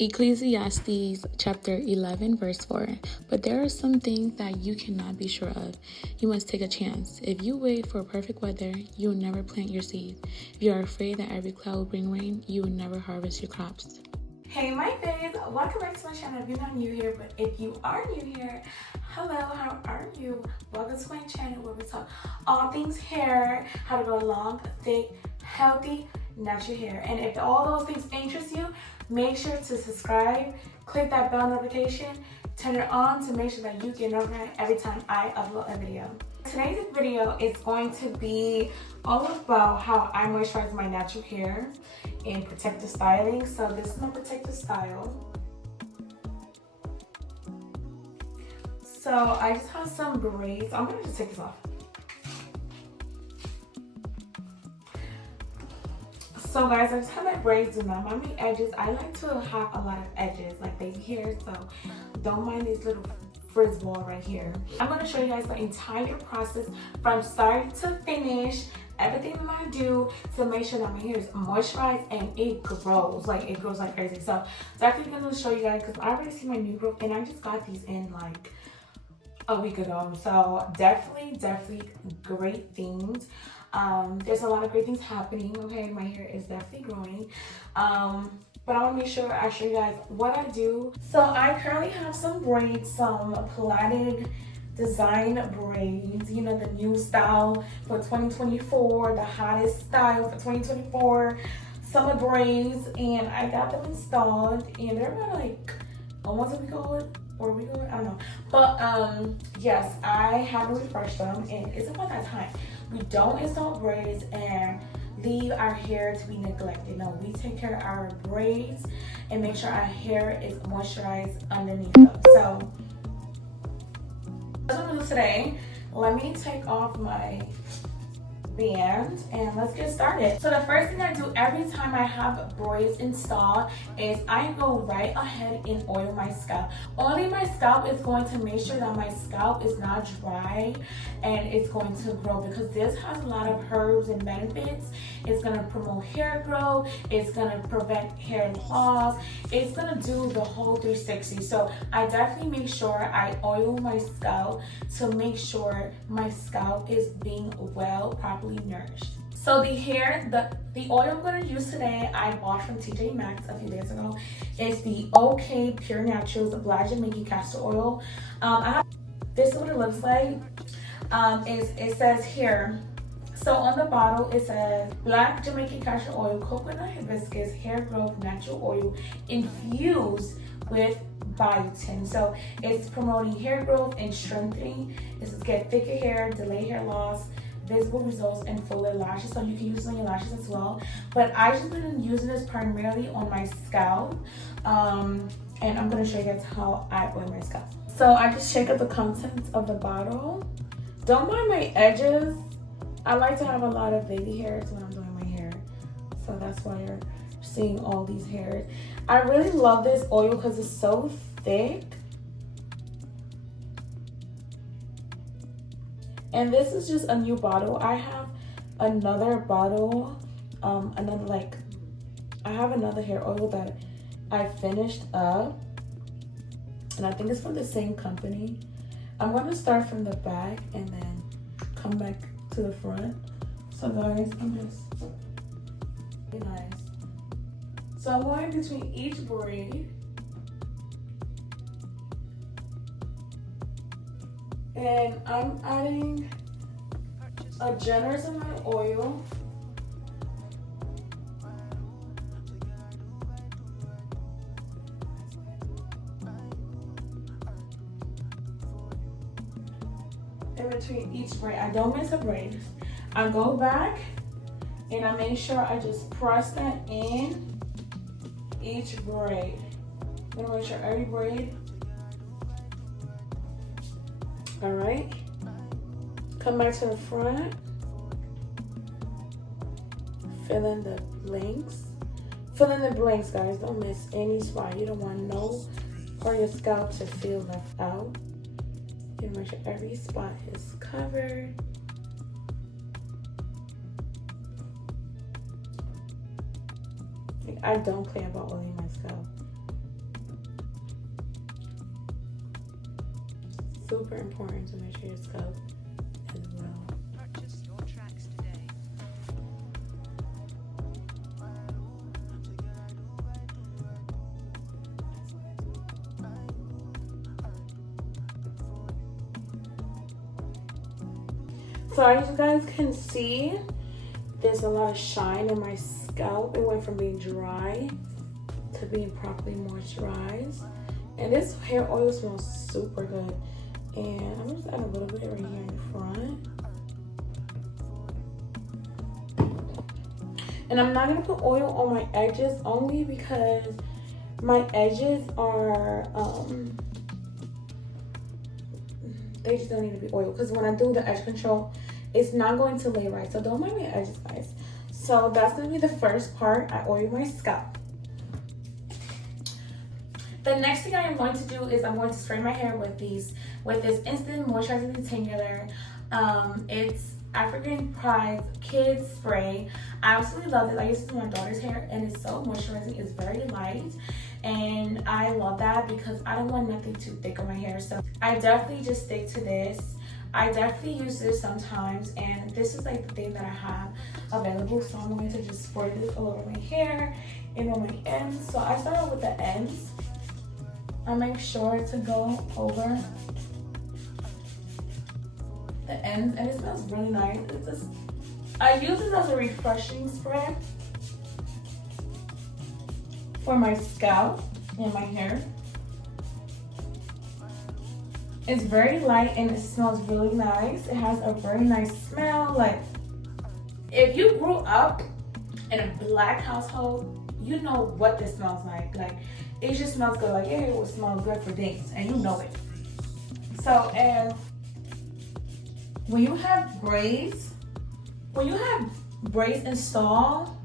Ecclesiastes chapter 11 verse 4. But there are some things that you cannot be sure of. You must take a chance. If you wait for perfect weather, you will never plant your seed. If you are afraid that every cloud will bring rain, you will never harvest your crops. Hey my babes, welcome back to my channel. If you're not new here, but if you are new here, hello, how are you? Welcome to my channel where we talk all things hair, how to grow long, thick, healthy, natural hair. And if all those things interest you, make sure to subscribe, click that bell notification, turn it on to make sure that you get notified every time I upload a video. Today's video is going to be all about how I moisturize my natural hair and protective styling. So this is my protective style. So I just have some braids. I'm gonna just take this off. So guys, I just have my braids in them. On my edges, I like to have a lot of edges, like baby hair, so don't mind these little frizz ball right here. I'm going to show you guys the entire process from start to finish, everything that I do to make sure that my hair is moisturized and it grows like crazy. So definitely going to show you guys because I already see my new growth and I just got these in like a week ago. So definitely great things. There's a lot of great things happening. Okay, my hair is definitely growing. But I want to make sure I show you guys what I do. So I currently have some braids, some plaited design braids, you know, the new style for 2024, the hottest style for 2024, summer braids, and I got them installed and they're about like almost a week old. Or we go, I don't know. But yes, I have to refresh them and it's about that time. We don't install braids and leave our hair to be neglected. No, we take care of our braids and make sure our hair is moisturized underneath them. So that's what I'm gonna do today. Let me take off my band and let's get started. So the first thing I do every time I have braids installed is I go right ahead and oil my scalp. Oiling my scalp is going to make sure that my scalp is not dry and it's going to grow because this has a lot of herbs and benefits. It's going to promote hair growth, it's going to prevent hair loss, it's going to do the whole 360. So I definitely make sure I oil my scalp to make sure my scalp is being properly nourished. So the oil I'm going to use today, I bought from TJ Maxx a few days ago. It's the OK Pure Naturals Black Jamaican Castor Oil. This is what it looks like. It says here, so on the bottle it says Black Jamaican Castor Oil, Coconut Hibiscus Hair Growth Natural Oil infused with biotin. So it's promoting hair growth and strengthening. This is get thicker hair, delay hair loss, visible results, and fuller lashes. So you can use it on your lashes as well. But I just been using this primarily on my scalp. And I'm gonna show you guys how I oil my scalp. So I just shake up the contents of the bottle. Don't mind my edges. I like to have a lot of baby hairs when I'm doing my hair. So that's why you're seeing all these hairs. I really love this oil because it's so thick. And this is just a new bottle. I have another bottle, I have another hair oil that I finished up. And I think it's from the same company. I'm going to start from the back and then come back to the front. So guys, I'm just be nice. So I'm going between each braid. And I'm adding a generous amount of oil. In between each braid. I don't miss a braid. I go back and I make sure I just press that in each braid. I'm gonna make sure every braid. All right, come back to the front, fill in the blanks. Fill in the blanks, guys, don't miss any spot. You don't want no part of your scalp to feel left out. You make sure every spot is covered. I don't play about oiling my scalp. super important to make sure your scalp is well. So as you guys can see, there's a lot of shine in my scalp. It went from being dry to being properly moisturized. And this hair oil smells super good. And I'm just add a little bit right here in front. And I'm not gonna put oil on my edges only because my edges are, they just don't need to be oil. Because when I do the edge control, it's not going to lay right. So don't mind my edges, guys. So that's gonna be the first part. I oil my scalp. The next thing I am going to do is I'm going to spray my hair with this instant moisturizing detangler. It's African Pride Kids Spray. I absolutely love it. I use it to my daughter's hair and it's so moisturizing. It's very light and I love that because I don't want nothing too thick on my hair. So I definitely just stick to this. I definitely use this sometimes and this is like the thing that I have available. So I'm going to just spray this all over my hair and on my ends. So I start out with the ends. I make sure to go over the ends and it smells really nice. I use it as a refreshing spray for my scalp and my hair. It's very light and it smells really nice. It has a very nice smell. Like if you grew up in a black household, you know what this smells like. Like it just smells good. Like it will smell good for days and you know it. So and when you have braids installed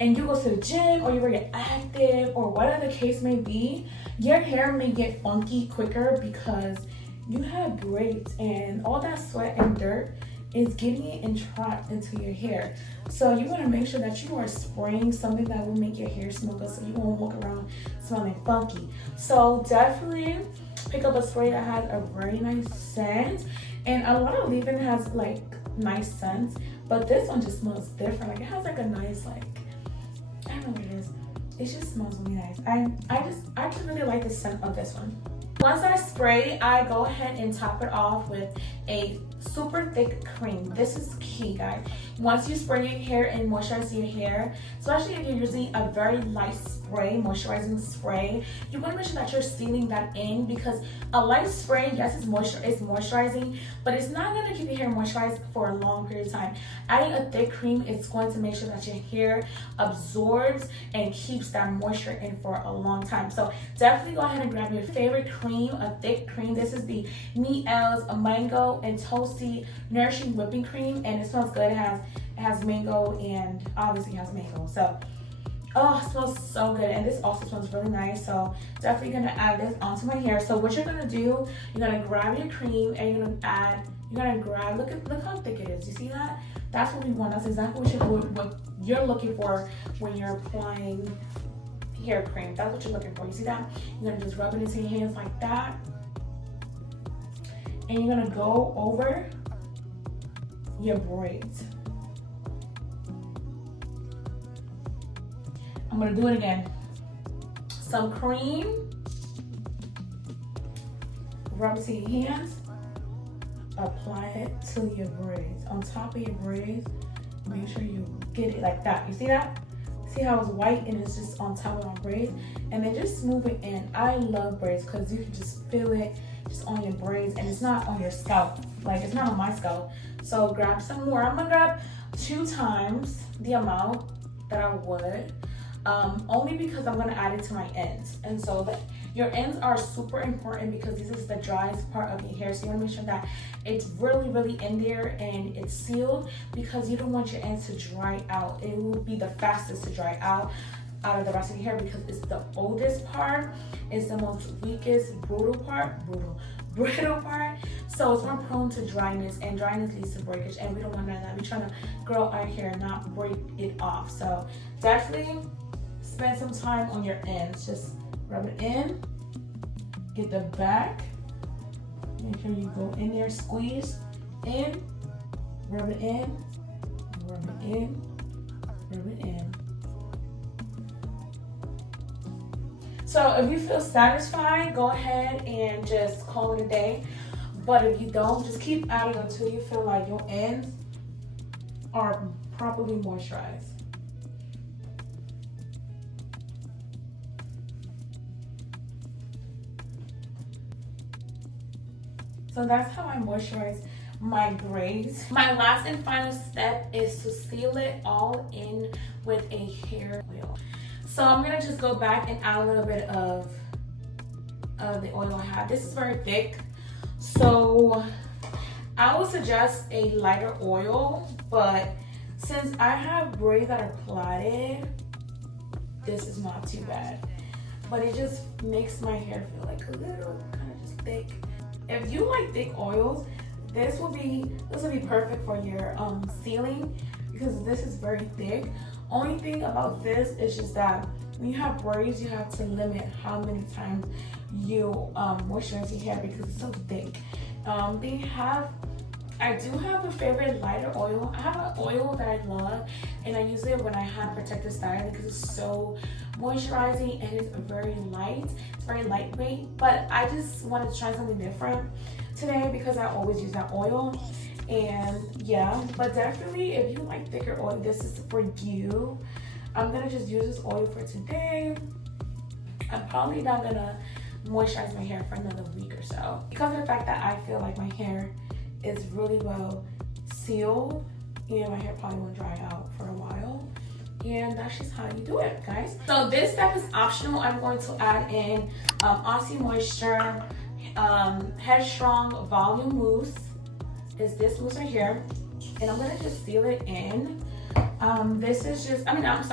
and you go to the gym or you're very active or whatever the case may be, your hair may get funky quicker because you have braids and all that sweat and dirt is getting it entrapped into your hair. So you want to make sure that you are spraying something that will make your hair smell good so you won't walk around smelling funky. So definitely pick up a spray that has a very nice scent. And a lot of leave-in has like nice scents, but this one just smells different. Like it has like a nice, like, I don't know what it is. It just smells really nice. I just really like the scent of this one. Once I spray, I go ahead and top it off with a super thick cream. This is key, guys. Once you spray your hair and moisturize your hair, especially if you're using a very light spray, moisturizing spray, you want to make sure that you're sealing that in because a light spray, yes, it's moisturizing, but it's not going to keep your hair moisturized for a long period of time. Adding a thick cream is going to make sure that your hair absorbs and keeps that moisture in for a long time. So definitely go ahead and grab your favorite cream, a thick cream. This is the Mousse Mango and Toasty Nourishing Whipping Cream, and it smells good. It has mango and obviously has mango. So oh, it smells so good, and this also smells really nice. So definitely gonna add this onto my hair. So what you're gonna do, you're gonna grab your cream and you're gonna grab, look how thick it is. You see that? That's what we want. That's exactly what you're looking for when you're applying hair cream. That's what you're looking for. You see that? You're gonna just rub it into your hands like that, and you're gonna go over your braids. I'm gonna do it again. Some cream, rub it to your hands, apply it to your braids. On top of your braids, make sure you get it like that. You see that? See how it's white and it's just on top of my braids? And then just smooth it in. I love braids because you can just feel it just on your braids and it's not on your scalp. Like it's not on my scalp. So grab some more. I'm gonna grab 2 times the amount that I would. Only because I'm gonna add it to my ends. And so your ends are super important because this is the driest part of your hair. So you wanna make sure that it's really, really in there and it's sealed because you don't want your ends to dry out. It will be the fastest to dry out of the rest of your hair because it's the oldest part, it's the most weakest, brittle part. So it's more prone to dryness, and dryness leads to breakage, and we don't want none of that. We're trying to grow our hair, not break it off. So definitely spend some time on your ends. Just rub it in, get the back, Make sure you go in there, squeeze in, rub it in, rub it in, rub it in. So if you feel satisfied, go ahead and just call it a day. But if you don't, just keep adding until you feel like your ends are properly moisturized. So that's how I moisturize my braids. My last and final step is to seal it all in with a hair oil. So I'm gonna just go back and add a little bit of the oil I have. This is very thick, so I would suggest a lighter oil, but since I have braids that are plaited, this is not too bad. But it just makes my hair feel like a little kind of just thick. If you like thick oils, this will be perfect for your sealing, because this is very thick. Only thing about this is just that when you have braids, you have to limit how many times you moisturize your hair because it's so thick. I do have a favorite lighter oil. I have an oil that I love, and I use it when I have protective styling because it's so moisturizing and it's very light. It's very lightweight, but I just wanted to try something different today because I always use that oil. And yeah, but definitely if you like thicker oil, this is for you. I'm gonna just use this oil for today. I'm probably not gonna moisturize my hair for another week or so because of the fact that I feel like my hair is really well sealed and my hair probably won't dry out for a while. And that's just how you do it, guys. So this step is optional. I'm going to add in Aussie Moisture Headstrong Volume Mousse. Is this mousse right here, and I'm gonna just seal it in. This is just, I'm not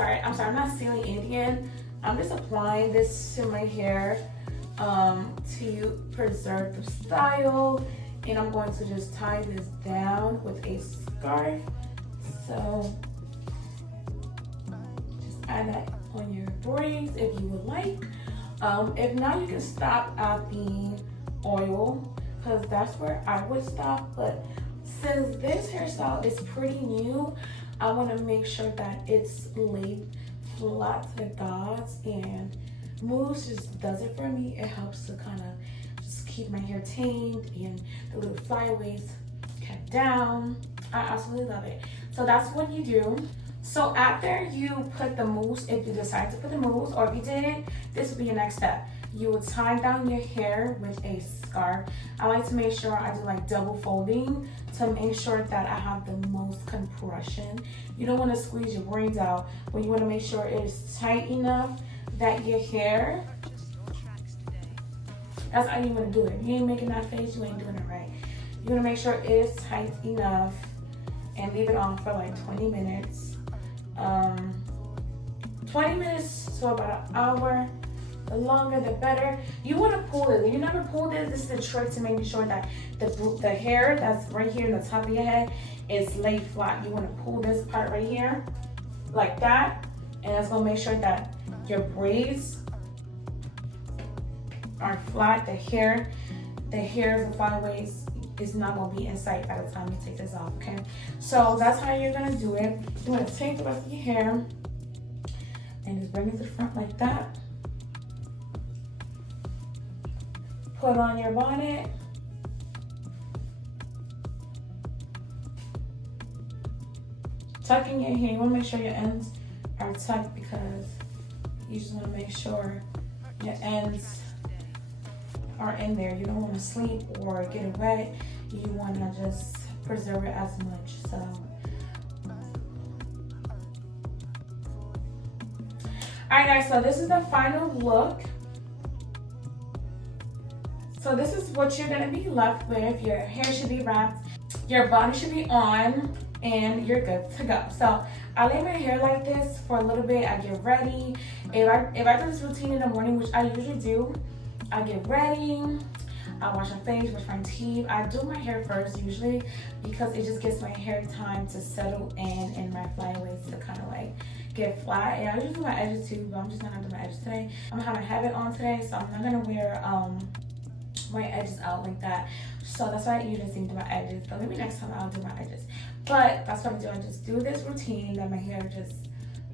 sealing it in. I'm just applying this to my hair to preserve the style, and I'm going to just tie this down with a scarf. So just add that on your braids if you would like. If not, you can stop at the oil, because that's where I would stop. But since this hairstyle is pretty new, I want to make sure that it's laid flat to the gods, and Mousse just does it for me. It helps to kind of just keep my hair tamed and the little flyaways kept down. I absolutely love it. So that's what you do. So after you put the mousse, if you decide to put the mousse, or if you didn't, this will be your next step. You will tie down your hair with a scarf. I like to make sure I do like double folding to make sure that I have the most compression. You don't want to squeeze your braids out, but you want to make sure it is tight enough that your hair, that's how you want to do it. If you ain't making that face, you ain't doing it right. You want to make sure it is tight enough and leave it on for like 20 minutes. 20 minutes to about an hour. The longer, the better. You want to pull it. If you never pulled it, this is the trick to making sure that the hair that's right here in the top of your head is laid flat. You want to pull this part right here like that, and that's going to make sure that your braids are flat. The hair, the flyaways is not going to be in sight by the time you take this off, okay? So that's how you're going to do it. You want to take the rest of your hair and just bring it to the front like that. Put on your bonnet. Tucking your hair. You want to make sure your ends are tucked because you just want to make sure your ends are in there. You don't want to sleep or get it wet. You want to just preserve it as much. So alright guys, so this is the final look. So this is what you're gonna be left with. Your hair should be wrapped, your body should be on, and you're good to go. So I lay my hair like this for a little bit. I get ready. If I do this routine in the morning, which I usually do, I get ready, I wash my face, brush my teeth. I do my hair first usually because it just gives my hair time to settle in and my flyaways to kind of like get flat. And I usually do my edges too, but I'm just not gonna do my edges today. I'm gonna have a habit on today, so I'm not gonna wear my edges out like that. So that's why I usually seem to do my edges. But maybe next time I'll do my edges. But that's what I do. I just do this routine, then my hair just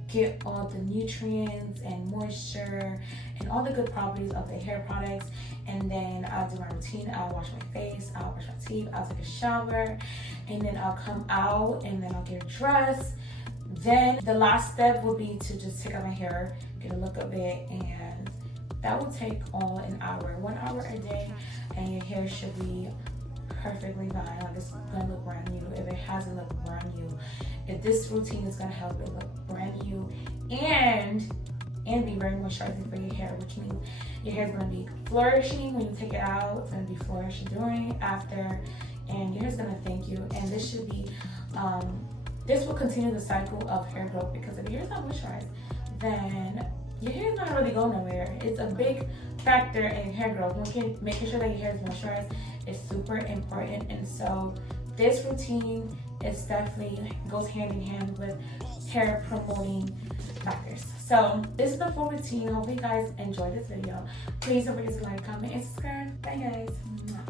get all the nutrients and moisture and all the good properties of the hair products. And then I'll do my routine. I'll wash my face, I'll brush my teeth, I'll take a shower, and then I'll come out and then I'll get dressed. Then the last step would be to just take out my hair, get a look of it, and that will take all an hour, 1 hour a day, and your hair should be perfectly fine. Like, it's gonna look brand new. If it hasn't looked brand new, if this routine is gonna help it look brand new and be very moisturizing for your hair, which means your hair is gonna be flourishing when you take it out. It's gonna be flourishing during, after, and your hair's gonna thank you. And this should be, this will continue the cycle of hair growth, because if your hair is not moisturized, then your hair is not really going nowhere. It's a big factor in hair growth. Making sure that your hair is moisturized is super important. And so this routine is definitely goes hand in hand with hair promoting factors. So this is the full routine. Hopefully you guys enjoyed this video. Please don't forget to like, comment, and subscribe. Bye guys.